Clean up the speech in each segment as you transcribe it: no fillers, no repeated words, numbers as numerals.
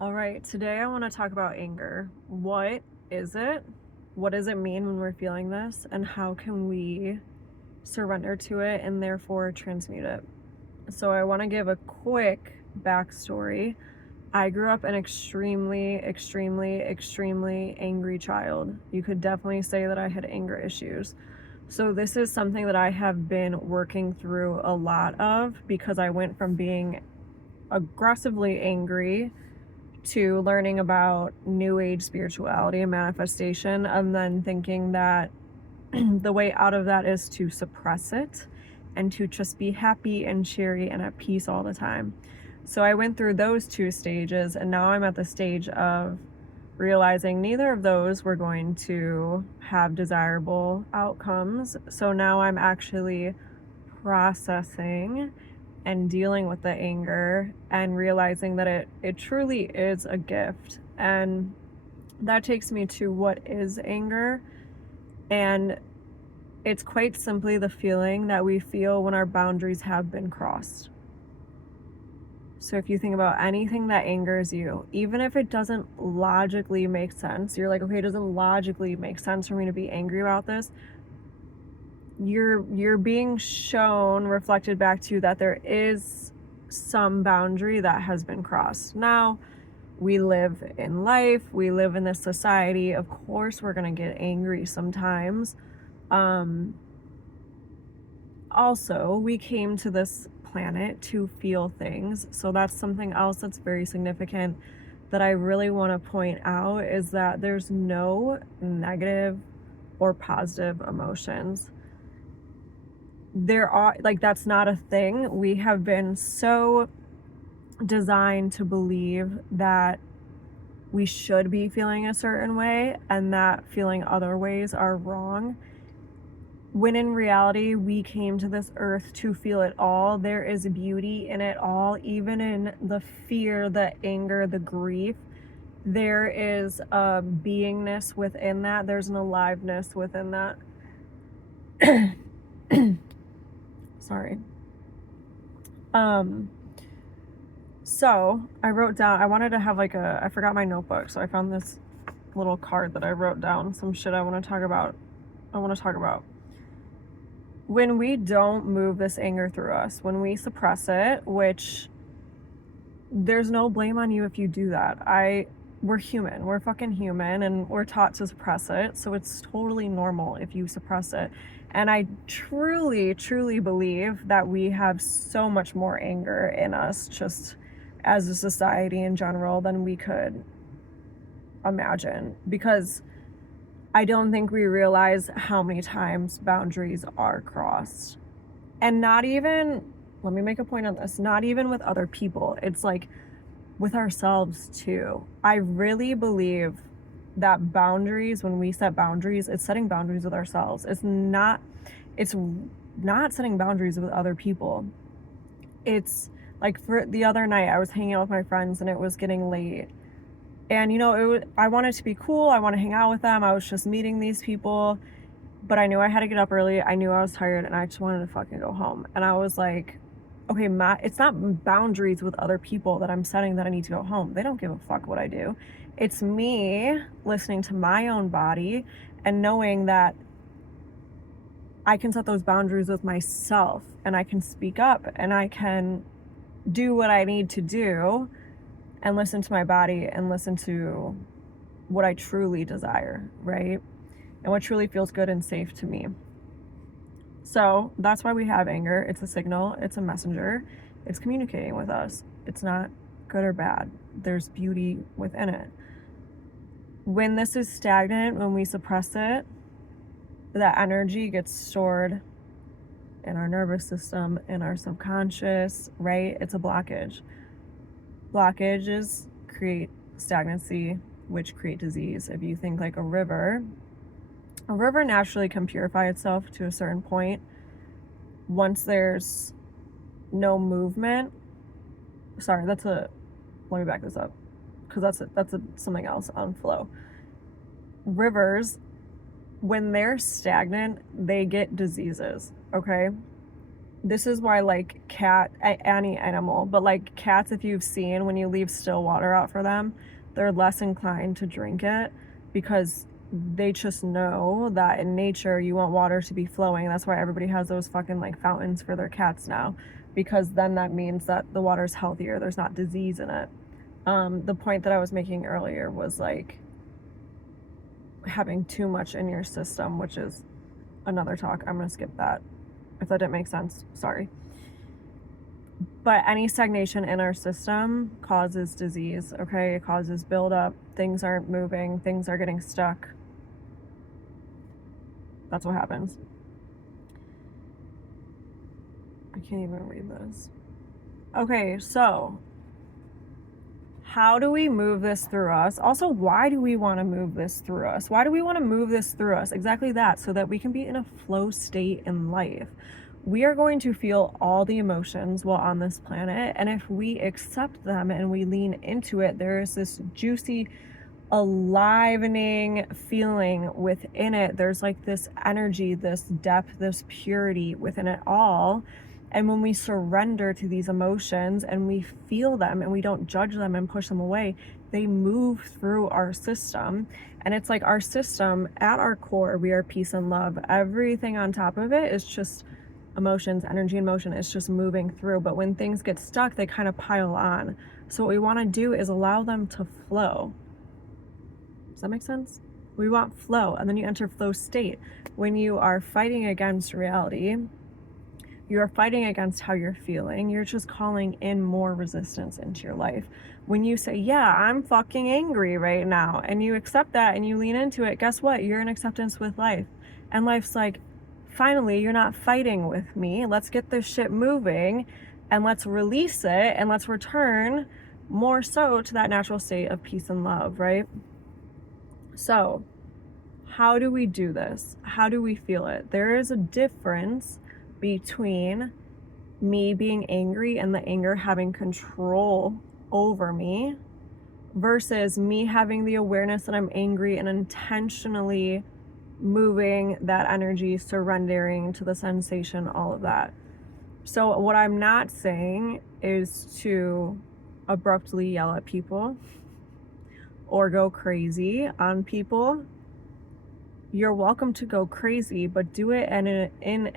All right, today I want to talk about anger. What is it? What does it mean when we're feeling this? And how can we surrender to it and therefore transmute it? So, I want to give a quick backstory. I grew up an extremely angry child. You could definitely say that I had anger issues. So, this is something that I have been working through a lot of because I went from being aggressively angry to learning about new age spirituality and manifestation, and then thinking that the way out of that is to suppress it and to just be happy and cheery and at peace all the time. So I went through those two stages, and now I'm at the stage of realizing neither of those were going to have desirable outcomes. So now I'm actually processing and dealing with the anger and realizing that it truly is a gift. And that takes me to what is anger. And it's quite simply the feeling that we feel when our boundaries have been crossed. So if you think about anything that angers you, even if it doesn't logically make sense, you're like, okay, it doesn't logically make sense for me to be angry about this. You're being shown, reflected back to you, that there is some boundary that has been crossed. Now, we live in life, we live in this society. Of course, we're gonna get angry sometimes. Also, we came to this planet to feel things, so that's something else that's very significant that I really want to point out, is that there's no negative or positive emotions. There are, like, that's not a thing. We have been so designed to believe that we should be feeling a certain way and that feeling other ways are wrong, when in reality we came to this earth to feel it all. There is beauty in it all, even in the fear, the anger, the grief. There is a beingness within that. There's an aliveness within that. Sorry. So I wrote down, I wanted to have I forgot my notebook, so I found this little card that I wrote down some shit I want to talk about. When we don't move this anger through us, when we suppress it, which there's no blame on you if you do that. We're human. We're fucking human, and we're taught to suppress it. So it's totally normal if you suppress it. And I truly believe that we have so much more anger in us, just as a society in general, than we could imagine. Because I don't think we realize how many times boundaries are crossed. And not even, let me make a point on this, not even with other people. It's like with ourselves too. I really believe that boundaries, when we set boundaries, it's setting boundaries with ourselves. It's not setting boundaries with other people. It's like, for the other night, I was hanging out with my friends and it was getting late. And I wanted to be cool. I want to hang out with them. I was just meeting these people, but I knew I had to get up early. I knew I was tired and I just wanted to fucking go home. And I was like, okay, it's not boundaries with other people that I'm setting that I need to go home. They don't give a fuck what I do. It's me listening to my own body and knowing that I can set those boundaries with myself, and I can speak up and I can do what I need to do and listen to my body and listen to what I truly desire, right? And what truly feels good and safe to me. So that's why we have anger. It's a signal, it's a messenger, it's communicating with us. It's not good or bad. There's beauty within it. When this is stagnant, when we suppress it, that energy gets stored in our nervous system, in our subconscious, right? It's a blockage. Blockages create stagnancy, which create disease. If you think like a river naturally can purify itself to a certain point. Once there's no movement, let me back this up, because that's something else on flow. Rivers, when they're stagnant, they get diseases, okay? this is why, like, any animal, but like cats, if you've seen, when you leave still water out for them, they're less inclined to drink it because they just know that in nature you want water to be flowing. That's why everybody has those fucking like fountains for their cats now, because then that means that the water's healthier, there's not disease in it. The point that I was making earlier was like having too much in your system, which is another talk. I'm gonna skip that. If that didn't make sense, sorry. But any stagnation in our system causes disease, okay? It causes buildup. Things aren't moving. Things are getting stuck. That's what happens. I can't even read this. Okay, so how do we move this through us? Also, why do we want to move this through us? Why do we want to move this through us? Exactly that, so that we can be in a flow state in life. We are going to feel all the emotions while on this planet, and if we accept them and we lean into it, there is this juicy, alivening feeling within it. There's like this energy, this depth, this purity within it all. And when we surrender to these emotions and we feel them and we don't judge them and push them away, they move through our system. And it's like our system, at our core, we are peace and love. Everything on top of it is just emotions, energy and motion. It's just moving through. But when things get stuck, they kind of pile on. So what we want to do is allow them to flow. Does that make sense? We want flow, and then you enter flow state. When you are fighting against reality, you are fighting against how you're feeling. You're just calling in more resistance into your life. When you say, yeah, I'm fucking angry right now, and you accept that and you lean into it, guess what? You're in acceptance with life. And life's like, finally, you're not fighting with me. Let's get this shit moving and let's release it and let's return more so to that natural state of peace and love, right? So, how do we do this? How do we feel it? There is a difference between me being angry and the anger having control over me versus me having the awareness that I'm angry and intentionally moving that energy, surrendering to the sensation, all of that. So what I'm not saying is to abruptly yell at people or go crazy on people. You're welcome to go crazy, but do it in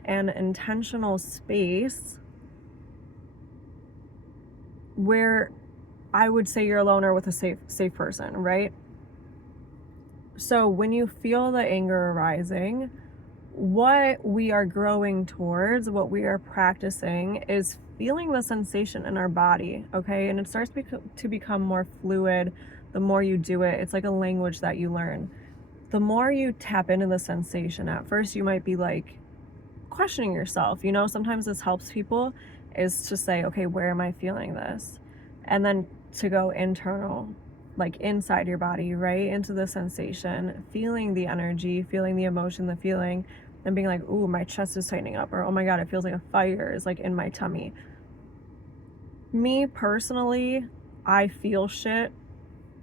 an intentional space where I would say you're alone or with a safe person, right? So when you feel the anger arising, what we are growing towards, what we are practicing is feeling the sensation in our body, okay? And it starts to become more fluid the more you do it. It's like a language that you learn. The more you tap into the sensation, at first you might be like questioning yourself. You know, sometimes this helps people is to say, okay, where am I feeling this? And then to go internal, like inside your body, right into the sensation, feeling the energy, feeling the emotion, the feeling, and being like, ooh, my chest is tightening up, or oh my God, it feels like a fire is like in my tummy. Me personally, I feel shit.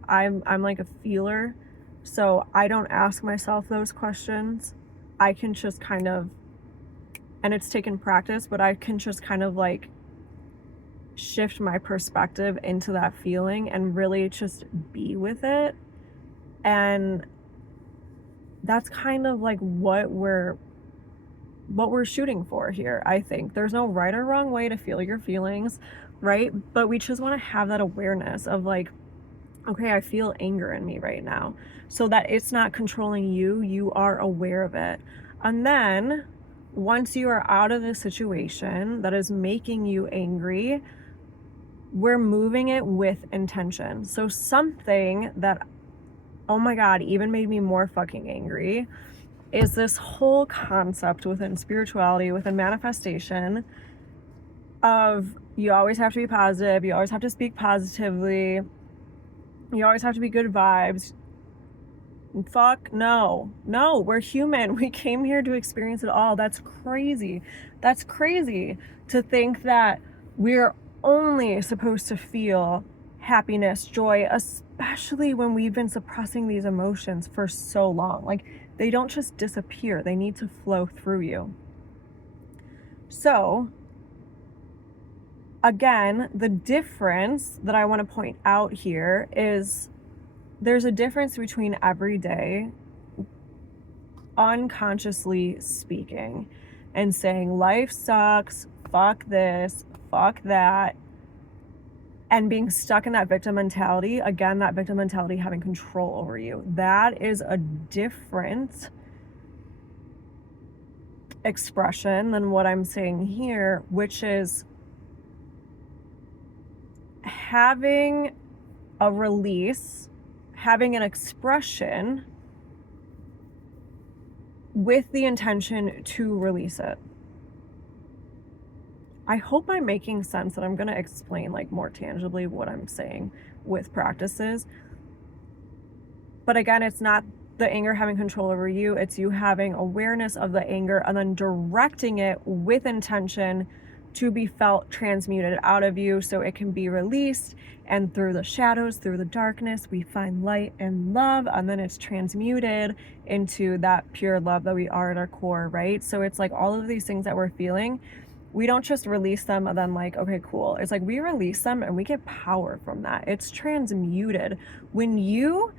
I'm like a feeler. So I don't ask myself those questions. I can just kind of, and it's taken practice, but I can just kind of like shift my perspective into that feeling and really just be with it. And that's kind of like what we're shooting for here. I think there's no right or wrong way to feel your feelings, right? But we just want to have that awareness of like, okay, I feel anger in me right now, so that it's not controlling you. You are aware of it. And then once you are out of the situation that is making you angry, we're moving it with intention. So something that, oh my God, even made me more fucking angry is this whole concept within spirituality, within manifestation, of you always have to be positive, you always have to speak positively, you always have to be good vibes. Fuck no. No, we're human. We came here to experience it all. That's crazy. That's crazy to think that we're only supposed to feel happiness, joy, especially when we've been suppressing these emotions for so long. Like, they don't just disappear. They need to flow through you. So again, the difference that I want to point out here is there's a difference between every day unconsciously speaking and saying life sucks, fuck this, fuck that, and being stuck in that victim mentality. Again, that victim mentality having control over you. That is a different expression than what I'm saying here, which is having a release, having an expression with the intention to release it. I hope I'm making sense, and I'm going to explain like more tangibly what I'm saying with practices. But again, it's not the anger having control over you, it's you having awareness of the anger and then directing it with intention to be felt transmuted out of you so it can be released. And through the shadows, through the darkness, we find light and love, and then it's transmuted into that pure love that we are at our core, right? So it's like all of these things that we're feeling, we don't just release them and then like, okay, cool. It's like we release them and we get power from that. It's transmuted. When you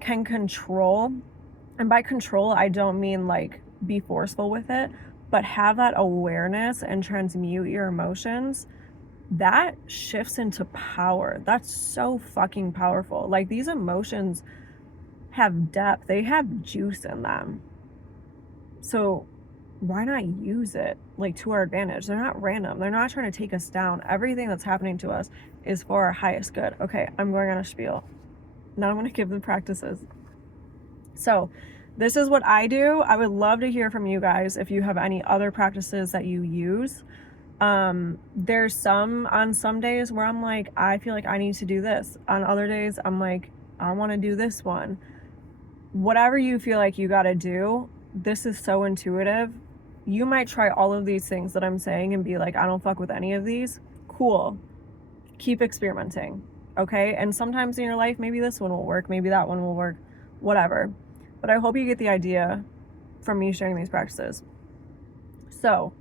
can control, and by control, I don't mean like be forceful with it, but have that awareness and transmute your emotions, that shifts into power. That's so fucking powerful. Like these emotions have depth, they have juice in them. So why not use it like to our advantage? They're not random. They're not trying to take us down. Everything that's happening to us is for our highest good. Okay, I'm going on a spiel. Now I'm going to give the practices. So this is what I do. I would love to hear from you guys if you have any other practices that you use. There's on some days where I'm like, I feel like I need to do this. On other days, I'm like, I want to do this one. Whatever you feel like you got to do, this is so intuitive. You might try all of these things that I'm saying and be like, I don't fuck with any of these. Cool. Keep experimenting. Okay. And sometimes in your life, maybe this one will work. Maybe that one will work, whatever. But I hope you get the idea from me sharing these practices. So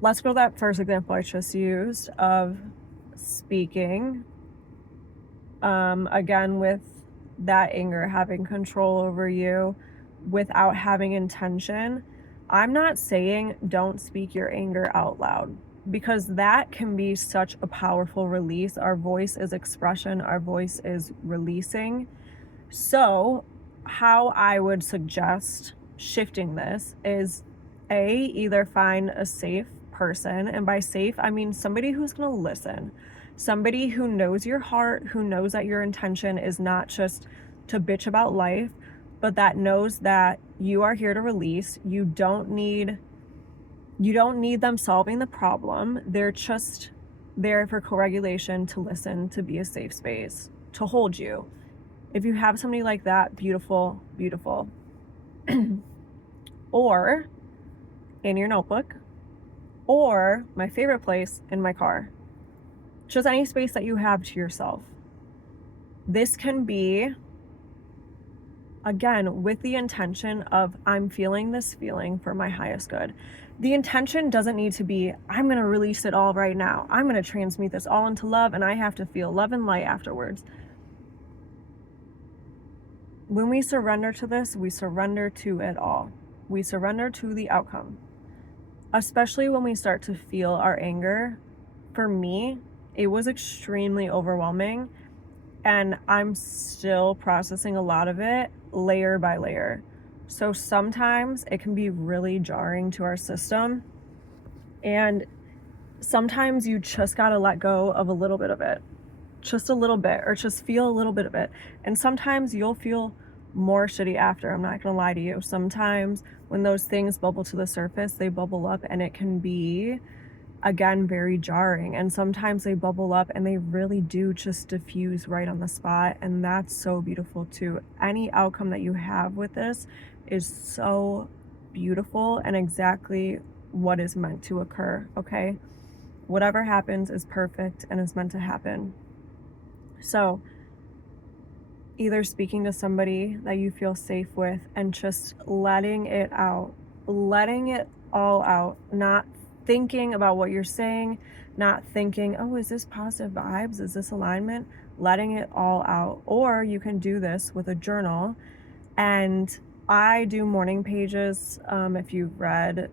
let's go to that first example I just used of speaking. Again, with that anger having control over you without having intention. I'm not saying don't speak your anger out loud, because that can be such a powerful release. Our voice is expression, our voice is releasing. So how I would suggest shifting this is either find a safe person, and by safe I mean somebody who's going to listen, somebody who knows your heart, who knows that your intention is not just to bitch about life, but that knows that you are here to release. You don't need them solving the problem. They're just there for co-regulation, to listen, to be a safe space, to hold you. If you have somebody like that, beautiful, beautiful. Or in your notebook, or my favorite place, in my car. Just any space that you have to yourself. This can be, again, with the intention of I'm feeling this feeling for my highest good. The intention doesn't need to be, I'm going to release it all right now. I'm going to transmute this all into love, and I have to feel love and light afterwards. When we surrender to this, we surrender to it all. We surrender to the outcome. Especially when we start to feel our anger. For me, it was extremely overwhelming, and I'm still processing a lot of it layer by layer. So sometimes it can be really jarring to our system, and sometimes you just gotta let go of a little bit of it, just a little bit, or just feel a little bit of it. And sometimes you'll feel more shitty after. I'm not gonna lie to you. Sometimes when those things bubble to the surface, they bubble up, and it can be, again, very jarring. And sometimes they bubble up and they really do just diffuse right on the spot, and that's so beautiful too. Any outcome that you have with this is so beautiful and exactly what is meant to occur. Okay, whatever happens is perfect and is meant to happen. So either speaking to somebody that you feel safe with and just letting it out, letting it all out, not thinking about what you're saying, not thinking, oh, is this positive vibes? Is this alignment? Letting it all out. Or you can do this with a journal. And I do morning pages. If you've read,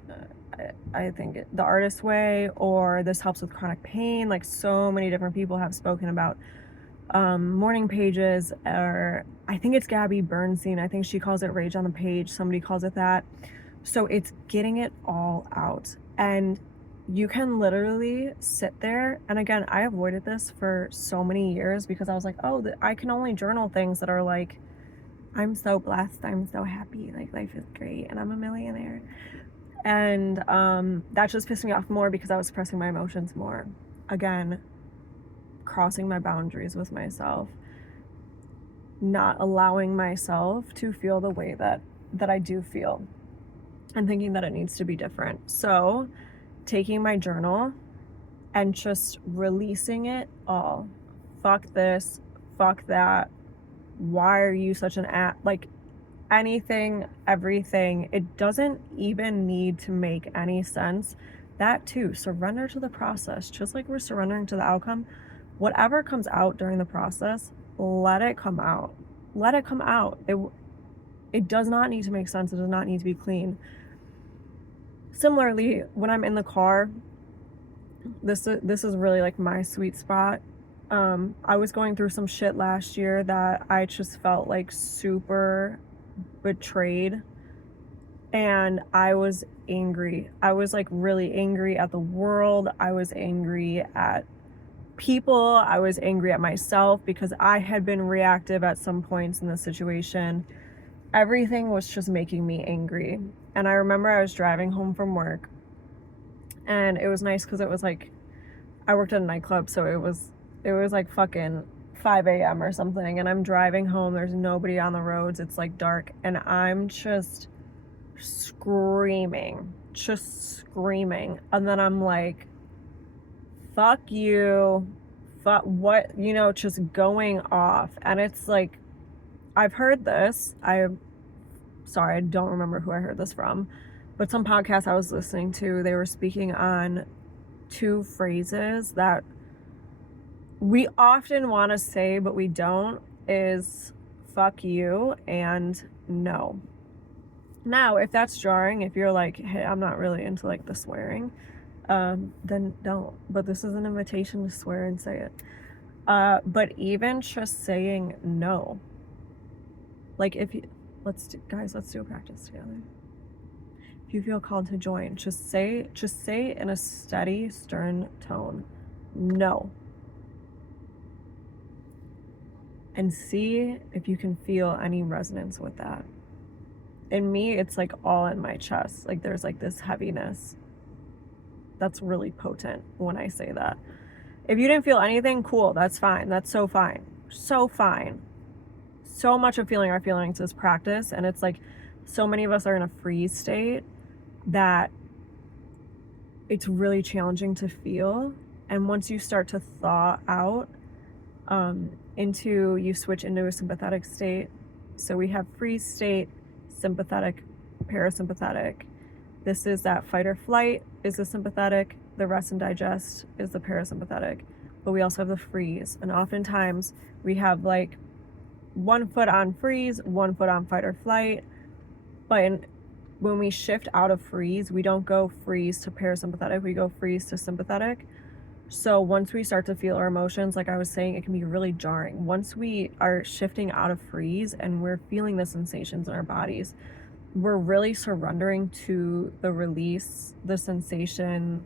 I think The Artist's Way, or This Helps with Chronic Pain, like so many different people have spoken about morning pages, or I think it's Gabby Bernstein. I think she calls it Rage on the Page. Somebody calls it that. So it's getting it all out. And you can literally sit there. And again, I avoided this for so many years because I was like, oh, I can only journal things that are like, I'm so blessed, I'm so happy, like life is great, and I'm a millionaire. And that just pissed me off more because I was suppressing my emotions more. Again, crossing my boundaries with myself, not allowing myself to feel the way that I do feel, and thinking that it needs to be different. So taking my journal and just releasing it all. Fuck this, fuck that. Why are you such an like anything, everything. It doesn't even need to make any sense. That too, surrender to the process, just like we're surrendering to the outcome. Whatever comes out during the process, let it come out. Let it come out. It does not need to make sense. It does not need to be clean. Similarly, when I'm in the car, this is really like my sweet spot. I was going through some shit last year that I just felt like super betrayed, and I was angry. I was like really angry at the world. I was angry at people. I was angry at myself because I had been reactive at some points in the situation. Everything was just making me angry. And I remember I was driving home from work, and it was nice because it was like, I worked at a nightclub, so it was like fucking 5 a.m. or something, and I'm driving home. There's nobody on the roads. It's like dark, and I'm just screaming. And then I'm like, fuck you, fuck what, just going off. And it's like, I've heard this. Sorry, I don't remember who I heard this from, but some podcast I was listening to, they were speaking on 2 phrases that we often want to say, but we don't, is fuck you and no. Now, if that's jarring, if you're like, hey, I'm not really into like the swearing, then don't. But this is an invitation to swear and say it. But even just saying no, like let's do a practice together. If you feel called to join, just say in a steady, stern tone, no. And see if you can feel any resonance with that. In me, it's like all in my chest. Like there's like this heaviness that's really potent when I say that. If you didn't feel anything, cool, that's fine. That's so fine. So fine. So much of feeling our feelings is practice, and it's like so many of us are in a freeze state that it's really challenging to feel. And once you start to thaw out, you switch into a sympathetic state. So we have freeze state, sympathetic, parasympathetic. This is that fight or flight is the sympathetic, the rest and digest is the parasympathetic, but we also have the freeze. And oftentimes we have like 1 foot on freeze, 1 foot on fight or flight. But when we shift out of freeze, we don't go freeze to parasympathetic, we go freeze to sympathetic. So once we start to feel our emotions, like I was saying, it can be really jarring. Once we are shifting out of freeze and we're feeling the sensations in our bodies, we're really surrendering to the release, the sensation,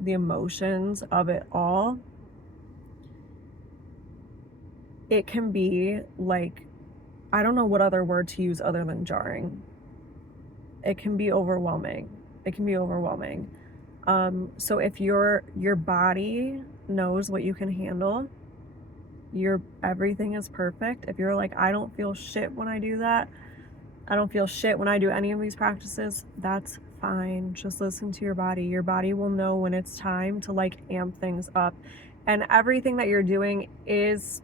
the emotions of it all. It can be like, I don't know what other word to use other than jarring. It can be overwhelming. So if your body knows what you can handle, everything is perfect. If you're like, I don't feel shit when I do that, I don't feel shit when I do any of these practices, that's fine. Just listen to your body. Your body will know when it's time to like amp things up. And everything that you're doing is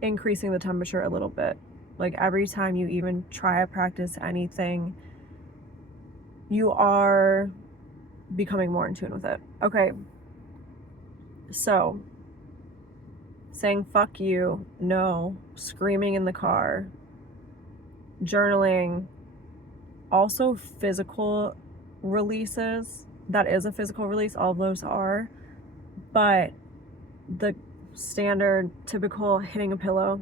increasing the temperature a little bit. Like every time you even try to practice anything, you are becoming more in tune with it. Okay, so saying fuck you, no, screaming in the car, journaling, also physical releases. That is a physical release, all of those are. But the standard, typical hitting a pillow,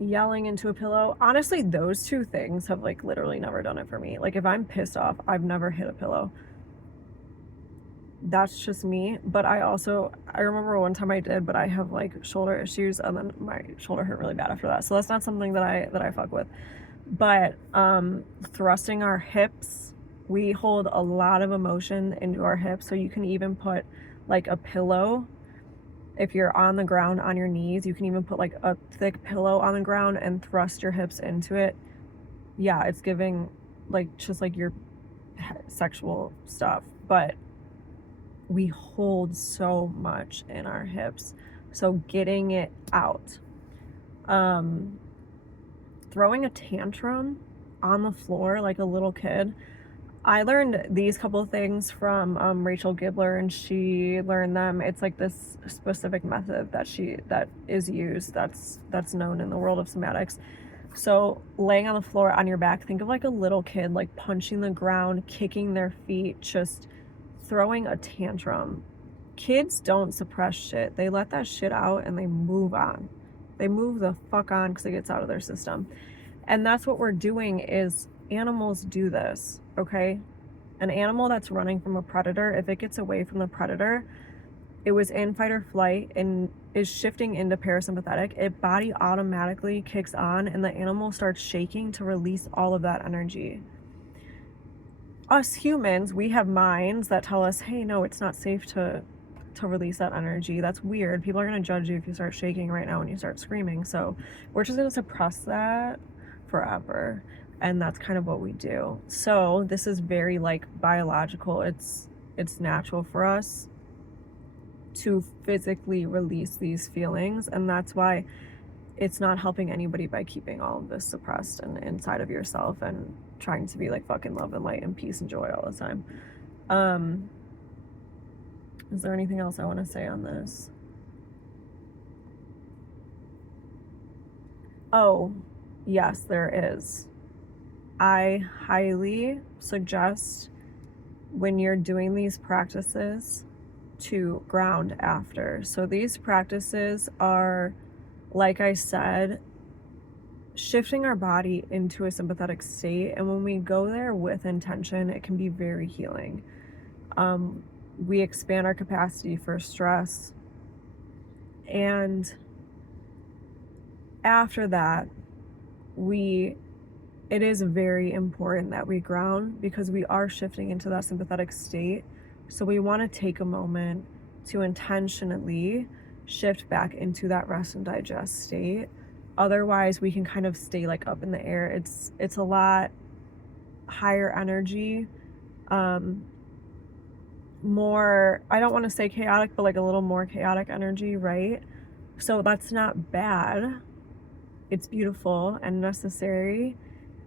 yelling into a pillow, honestly, those two things have like literally never done it for me. Like if I'm pissed off, I've never hit a pillow. That's just me. But I remember one time I did, but I have like shoulder issues and then my shoulder hurt really bad after that. So that's not something that I fuck with. But thrusting our hips, we hold a lot of emotion into our hips. So you can even put like a pillow, if you're on the ground on your knees, you can even put like a thick pillow on the ground and thrust your hips into it. Yeah, it's giving like just like your sexual stuff, but we hold so much in our hips. So getting it out. Throwing a tantrum on the floor like a little kid. I learned these couple of things from Rachel Gibler, and she learned them. It's like this specific method that is used that's known in the world of somatics. So laying on the floor on your back, think of like a little kid, like punching the ground, kicking their feet, just throwing a tantrum. Kids don't suppress shit. They let that shit out and they move on. They move the fuck on because it gets out of their system. And that's what we're doing. Is animals do this, okay? An animal that's running from a predator, if it gets away from the predator, it was in fight or flight and is shifting into parasympathetic, its body automatically kicks on and the animal starts shaking to release all of that energy. Us humans, we have minds that tell us, hey, no, it's not safe to release that energy. That's weird. People are going to judge you if you start shaking right now and you start screaming. So we're just going to suppress that forever. And that's kind of what we do. So this is very like biological. It's natural for us to physically release these feelings. And that's why it's not helping anybody by keeping all of this suppressed and inside of yourself and trying to be like fucking love and light and peace and joy all the time. Is there anything else I want to say on this? Oh, yes, there is. I highly suggest when you're doing these practices to ground after. So these practices are, like I said, shifting our body into a sympathetic state. And when we go there with intention, it can be very healing. We expand our capacity for stress. And after that, it is very important that we ground because we are shifting into that sympathetic state. So we want to take a moment to intentionally shift back into that rest and digest state. Otherwise, we can kind of stay like up in the air. It's a lot higher energy, more, I don't want to say chaotic, but like a little more chaotic energy, right? So that's not bad. It's beautiful and necessary,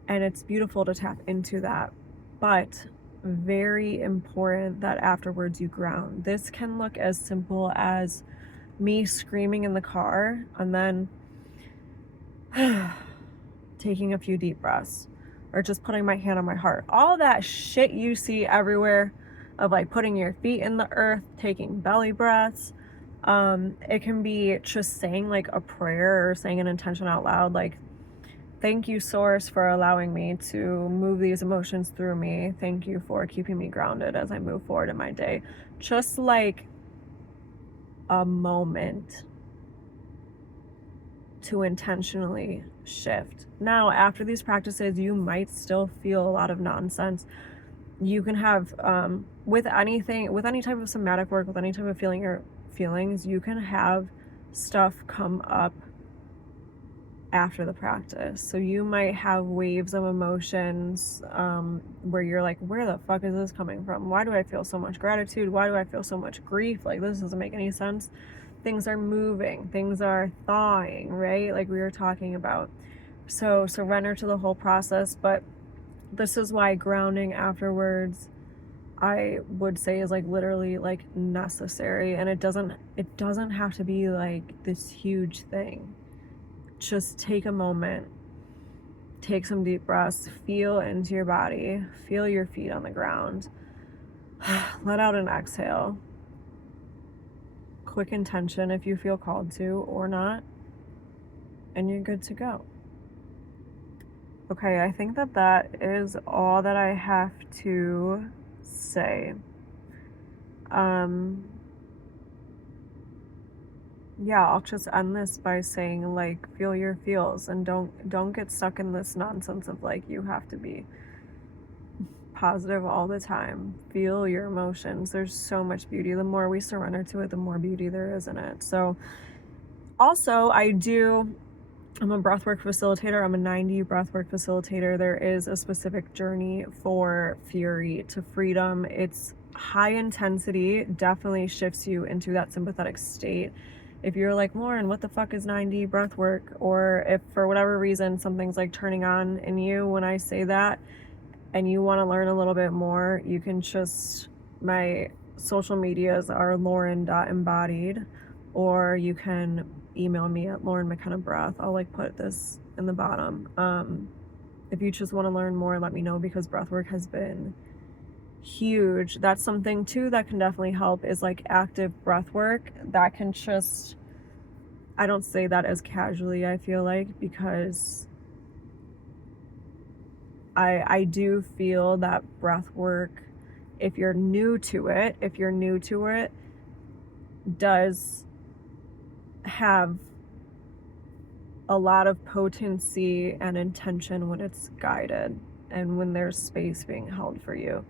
and it's beautiful to tap into that, but very important that afterwards you ground. This can look as simple as me screaming in the car and then taking a few deep breaths, or just putting my hand on my heart. All that shit you see everywhere of like putting your feet in the earth, taking belly breaths. It can be just saying like a prayer or saying an intention out loud, like, thank you, Source, for allowing me to move these emotions through me. Thank you for keeping me grounded as I move forward in my day. Just like a moment to intentionally shift. Now, after these practices, you might still feel a lot of nonsense. You can have, with any type of somatic work, with any type of feeling or feelings, you can have stuff come up after the practice. So you might have waves of emotions where you're like, where the fuck is this coming from? Why do I feel so much gratitude? Why do I feel so much grief? Like, this doesn't make any sense. Things are moving, things are thawing, right? Like we were talking about. So surrender to the whole process. But this is why grounding afterwards I would say is like literally like necessary, and it doesn't have to be like this huge thing. Just take a moment, take some deep breaths, feel into your body, feel your feet on the ground, let out an exhale, quick intention if you feel called to or not, and you're good to go. Okay, I think that is all that I have to say. Yeah, I'll just end this by saying like feel your feels, and don't get stuck in this nonsense of like you have to be positive all the time. Feel your emotions. There's so much beauty. The more we surrender to it, the more beauty there is in it. So also I'm a breathwork facilitator. I'm a 90 breathwork facilitator. There is a specific journey for fury to freedom. It's high intensity, definitely shifts you into that sympathetic state. If you're like, Lauren, what the fuck is 90 breathwork? Or if for whatever reason something's like turning on in you when I say that and you want to learn a little bit more, you can just, my social medias are lauren.embodied, or you can email me at laurenmckenna.breath. I'll like put this in the bottom. If you just want to learn more, let me know, because breathwork has been huge. That's something too that can definitely help, is like active breathwork. That can just, I don't say that as casually, I feel like, because I do feel that breathwork, if you're new to it, does have a lot of potency and intention when it's guided and when there's space being held for you,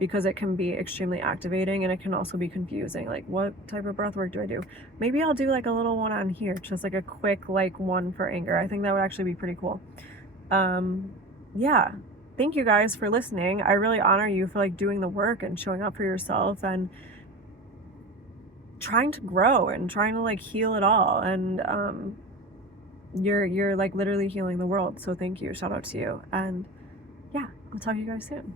because it can be extremely activating, and it can also be confusing. Like, what type of breath work do I do? Maybe I'll do like a little one on here, just like a quick like one for anger. I think that would actually be pretty cool. Yeah, thank you guys for listening. I really honor you for like doing the work and showing up for yourself and trying to grow and trying to like heal it all. And you're like literally healing the world. So thank you. Shout out to you. And yeah, I'll talk to you guys soon.